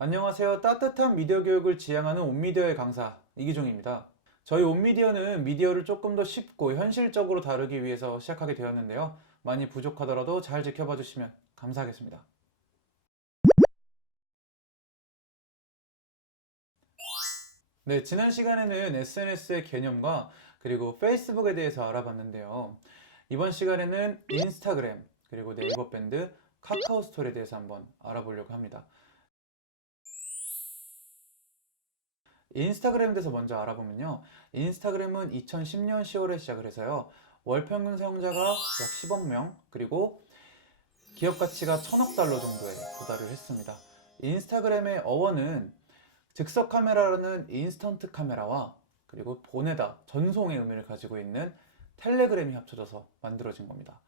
안녕하세요. 따뜻한 미디어 교육을 지향하는 온미디어의 강사 이기종입니다. 저희 온미디어는 미디어를 조금 더 쉽고 현실적으로 다루기 위해서 시작하게 되었는데요. 많이 부족하더라도 잘 지켜봐 주시면 감사하겠습니다. 네, 지난 시간에는 SNS의 개념과 그리고 페이스북에 대해서 알아봤는데요. 이번 시간에는 인스타그램, 그리고 네이버 밴드, 카카오 스토리에 대해서 한번 알아보려고 합니다. 인스타그램에 대해서 먼저 알아보면요. 인스타그램은 2010년 10월에 시작을 해서요. 월 평균 사용자가 약 10억 명, 그리고 기업 가치가 1000억 달러 정도에 도달을 했습니다. 인스타그램의 어원은 즉석 카메라라는 인스턴트 카메라와 그리고 보내다, 전송의 의미를 가지고 있는 텔레그램이 합쳐져서 만들어진 겁니다.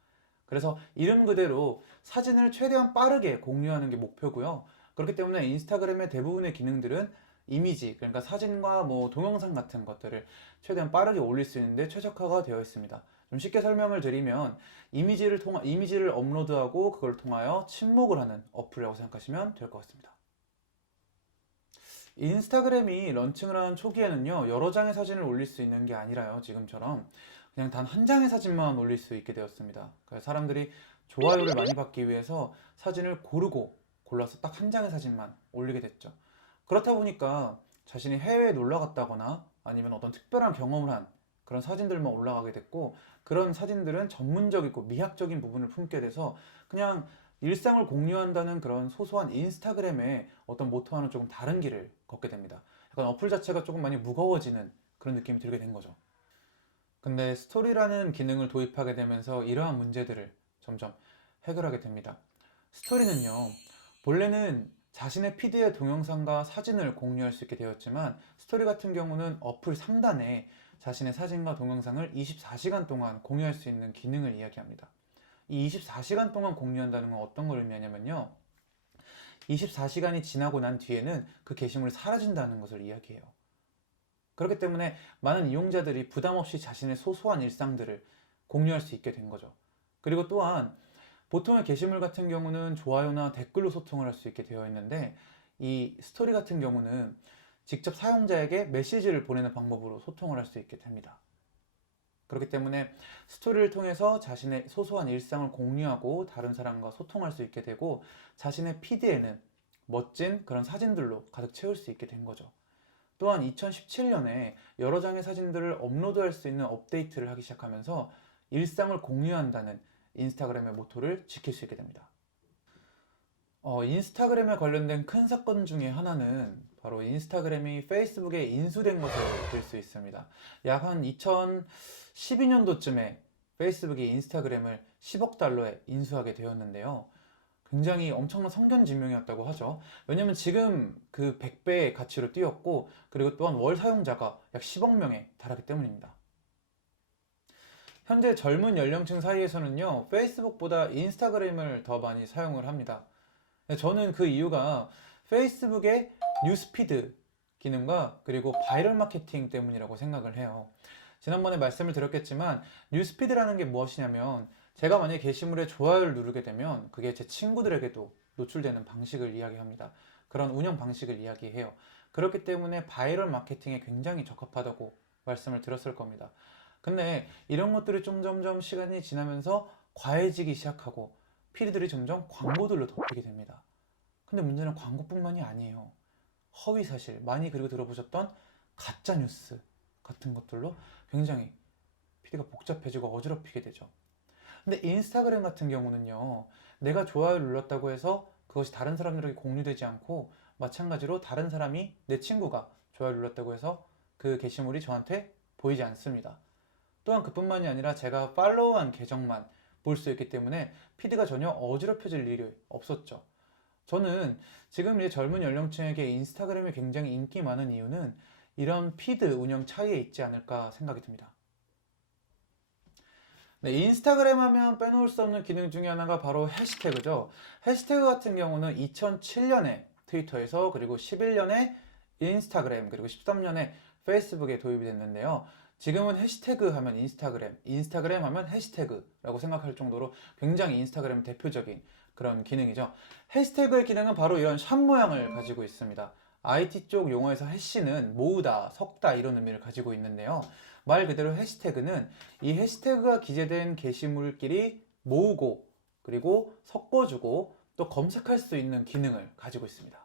그래서 이름 그대로 사진을 최대한 빠르게 공유하는 게 목표고요. 그렇기 때문에 인스타그램의 대부분의 기능들은 이미지, 그러니까 사진과 뭐 동영상 같은 것들을 최대한 빠르게 올릴 수 있는데 최적화가 되어 있습니다. 좀 쉽게 설명을 드리면 이미지를 업로드하고 그걸 통하여 친목을 하는 어플이라고 생각하시면 될 것 같습니다. 인스타그램이 런칭을 한 초기에는요, 여러 장의 사진을 올릴 수 있는 게 아니라요, 지금처럼 그냥 단 한 장의 사진만 올릴 수 있게 되었습니다. 그래서 사람들이 좋아요를 많이 받기 위해서 사진을 골라서 딱 한 장의 사진만 올리게 됐죠. 그렇다 보니까 자신이 해외에 놀러 갔다거나 아니면 어떤 특별한 경험을 한 그런 사진들만 올라가게 됐고, 그런 사진들은 전문적이고 미학적인 부분을 품게 돼서 그냥 일상을 공유한다는 그런 소소한 인스타그램의 어떤 모토와는 조금 다른 길을 걷게 됩니다. 약간 어플 자체가 조금 많이 무거워지는 그런 느낌이 들게 된 거죠. 근데 스토리라는 기능을 도입하게 되면서 이러한 문제들을 점점 해결하게 됩니다. 스토리는요, 본래는 자신의 피드에 동영상과 사진을 공유할 수 있게 되었지만, 스토리 같은 경우는 어플 상단에 자신의 사진과 동영상을 24시간 동안 공유할 수 있는 기능을 이야기합니다. 이 24시간 동안 공유한다는 건 어떤 걸 의미하냐면요, 24시간이 지나고 난 뒤에는 그 게시물이 사라진다는 것을 이야기해요. 그렇기 때문에 많은 이용자들이 부담 없이 자신의 소소한 일상들을 공유할 수 있게 된 거죠. 그리고 또한 보통의 게시물 같은 경우는 좋아요나 댓글로 소통을 할 수 있게 되어 있는데, 이 스토리 같은 경우는 직접 사용자에게 메시지를 보내는 방법으로 소통을 할 수 있게 됩니다. 그렇기 때문에 스토리를 통해서 자신의 소소한 일상을 공유하고 다른 사람과 소통할 수 있게 되고, 자신의 피드에는 멋진 그런 사진들로 가득 채울 수 있게 된 거죠. 또한 2017년에 여러 장의 사진들을 업로드할 수 있는 업데이트를 하기 시작하면서 일상을 공유한다는 인스타그램의 모토를 지킬 수 있게 됩니다. 인스타그램에 관련된 큰 사건 중에 하나는 바로 인스타그램이 페이스북에 인수된 것을 들 수 있습니다. 약 한 2012년도쯤에 페이스북이 인스타그램을 10억 달러에 인수하게 되었는데요. 굉장히 엄청난 성견지명이었다고 하죠. 왜냐면 지금 그 100배의 가치로 뛰었고, 그리고 또한 월 사용자가 약 10억 명에 달하기 때문입니다. 현재 젊은 연령층 사이에서는요, 페이스북보다 인스타그램을 더 많이 사용을 합니다. 저는 그 이유가 페이스북의 뉴스피드 기능과 그리고 바이럴 마케팅 때문이라고 생각을 해요. 지난번에 말씀을 드렸겠지만, 뉴스피드라는 게 무엇이냐면, 제가 만약에 게시물에 좋아요를 누르게 되면 그게 제 친구들에게도 노출되는 방식을 이야기합니다. 그런 운영 방식을 이야기해요. 그렇기 때문에 바이럴 마케팅에 굉장히 적합하다고 말씀을 드렸을 겁니다. 근데 이런 것들이 좀 점점 시간이 지나면서 과해지기 시작하고 피드들이 점점 광고들로 덮이게 됩니다. 근데 문제는 광고뿐만이 아니에요. 허위사실, 많이 그리고 들어보셨던 가짜뉴스 같은 것들로 굉장히 피드가 복잡해지고 어지럽히게 되죠. 근데 인스타그램 같은 경우는요, 내가 좋아요를 눌렀다고 해서 그것이 다른 사람들에게 공유되지 않고, 마찬가지로 다른 사람이, 내 친구가 좋아요를 눌렀다고 해서 그 게시물이 저한테 보이지 않습니다. 또한 그뿐만이 아니라 제가 팔로우한 계정만 볼 수 있기 때문에 피드가 전혀 어지럽혀질 일이 없었죠. 저는 지금 이 젊은 연령층에게 인스타그램이 굉장히 인기 많은 이유는 이런 피드 운영 차이에 있지 않을까 생각이 듭니다. 네, 인스타그램 하면 빼놓을 수 없는 기능 중에 하나가 바로 해시태그죠. 해시태그 같은 경우는 2007년에 트위터에서, 그리고 11년에 인스타그램, 그리고 13년에 페이스북에 도입이 됐는데요. 지금은 해시태그 하면 인스타그램, 인스타그램 하면 해시태그라고 생각할 정도로 굉장히 인스타그램 대표적인 그런 기능이죠. 해시태그의 기능은 바로 이런 샵 모양을 가지고 있습니다. IT 쪽 용어에서 해시는 모으다, 섞다 이런 의미를 가지고 있는데요. 말 그대로 해시태그는 이 해시태그가 기재된 게시물끼리 모으고 그리고 섞어주고 또 검색할 수 있는 기능을 가지고 있습니다.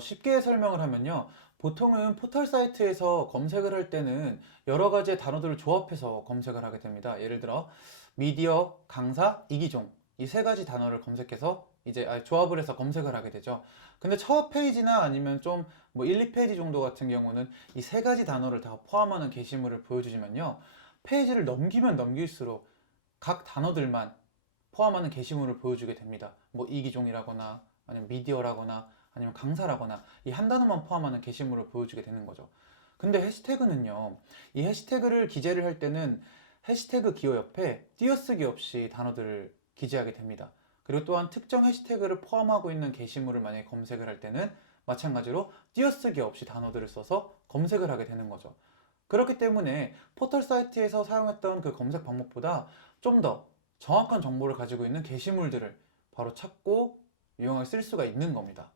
쉽게 설명을 하면요. 보통은 포털 사이트에서 검색을 할 때는 여러 가지의 단어들을 조합해서 검색을 하게 됩니다. 예를 들어 미디어, 강사, 이기종 이 세 가지 단어를 검색해서 이제 조합을 해서 검색을 하게 되죠. 근데 첫 페이지나 아니면 좀 뭐 1, 2페이지 정도 같은 경우는 이 세 가지 단어를 다 포함하는 게시물을 보여주지만요. 페이지를 넘기면 넘길수록 각 단어들만 포함하는 게시물을 보여주게 됩니다. 뭐 이기종이라거나 아니면 미디어라거나 아니면 강사라거나 이 한 단어만 포함하는 게시물을 보여주게 되는 거죠. 근데 해시태그는요. 이 해시태그를 기재를 할 때는 해시태그 기호 옆에 띄어쓰기 없이 단어들을 기재하게 됩니다. 그리고 또한 특정 해시태그를 포함하고 있는 게시물을 만약에 검색을 할 때는 마찬가지로 띄어쓰기 없이 단어들을 써서 검색을 하게 되는 거죠. 그렇기 때문에 포털 사이트에서 사용했던 그 검색 방법보다 좀 더 정확한 정보를 가지고 있는 게시물들을 바로 찾고 유용하게 쓸 수가 있는 겁니다.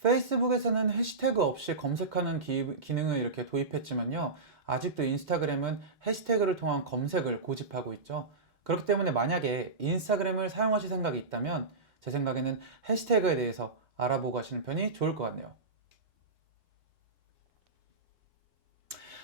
페이스북에서는 해시태그 없이 검색하는 기능을 이렇게 도입했지만요. 아직도 인스타그램은 해시태그를 통한 검색을 고집하고 있죠. 그렇기 때문에 만약에 인스타그램을 사용하실 생각이 있다면 제 생각에는 해시태그에 대해서 알아보고 가시는 편이 좋을 것 같네요.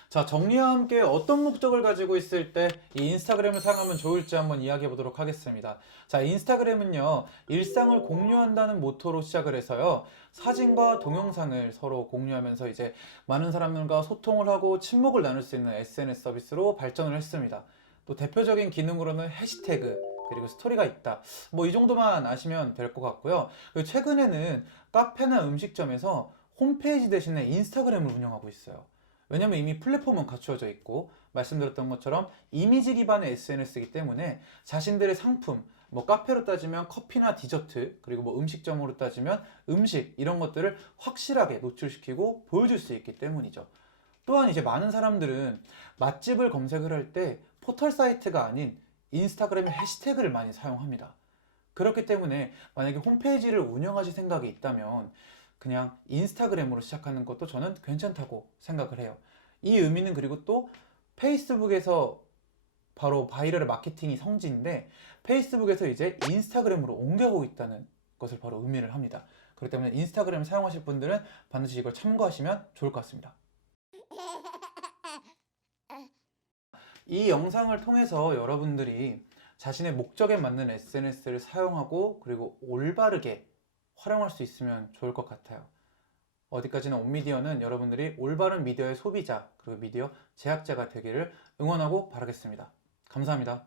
자, 정리와 함께 어떤 목적을 가지고 있을 때 이 인스타그램을 사용하면 좋을지 한번 이야기해 보도록 하겠습니다. 자, 인스타그램은요, 일상을 공유한다는 모토로 시작을 해서요, 사진과 동영상을 서로 공유하면서 이제 많은 사람들과 소통을 하고 친목을 나눌 수 있는 SNS 서비스로 발전을 했습니다. 또 대표적인 기능으로는 해시태그, 그리고 스토리가 있다. 뭐 이 정도만 아시면 될 것 같고요. 그리고 최근에는 카페나 음식점에서 홈페이지 대신에 인스타그램을 운영하고 있어요. 왜냐면 이미 플랫폼은 갖추어져 있고 말씀드렸던 것처럼 이미지 기반의 SNS이기 때문에 자신들의 상품, 뭐 카페로 따지면 커피나 디저트, 그리고 뭐 음식점으로 따지면 음식 이런 것들을 확실하게 노출시키고 보여줄 수 있기 때문이죠. 또한 이제 많은 사람들은 맛집을 검색을 할 때 포털 사이트가 아닌 인스타그램의 해시태그를 많이 사용합니다. 그렇기 때문에 만약에 홈페이지를 운영하실 생각이 있다면 그냥 인스타그램으로 시작하는 것도 저는 괜찮다고 생각을 해요. 이 의미는 그리고 또 페이스북에서 바로 바이럴 마케팅이 성지인데 페이스북에서 이제 인스타그램으로 옮겨가고 있다는 것을 바로 의미를 합니다. 그렇기 때문에 인스타그램을 사용하실 분들은 반드시 이걸 참고하시면 좋을 것 같습니다. 이 영상을 통해서 여러분들이 자신의 목적에 맞는 SNS를 사용하고 그리고 올바르게 활용할 수 있으면 좋을 것 같아요. 어디까지나 온미디어는 여러분들이 올바른 미디어의 소비자 그리고 미디어 제작자가 되기를 응원하고 바라겠습니다. 감사합니다.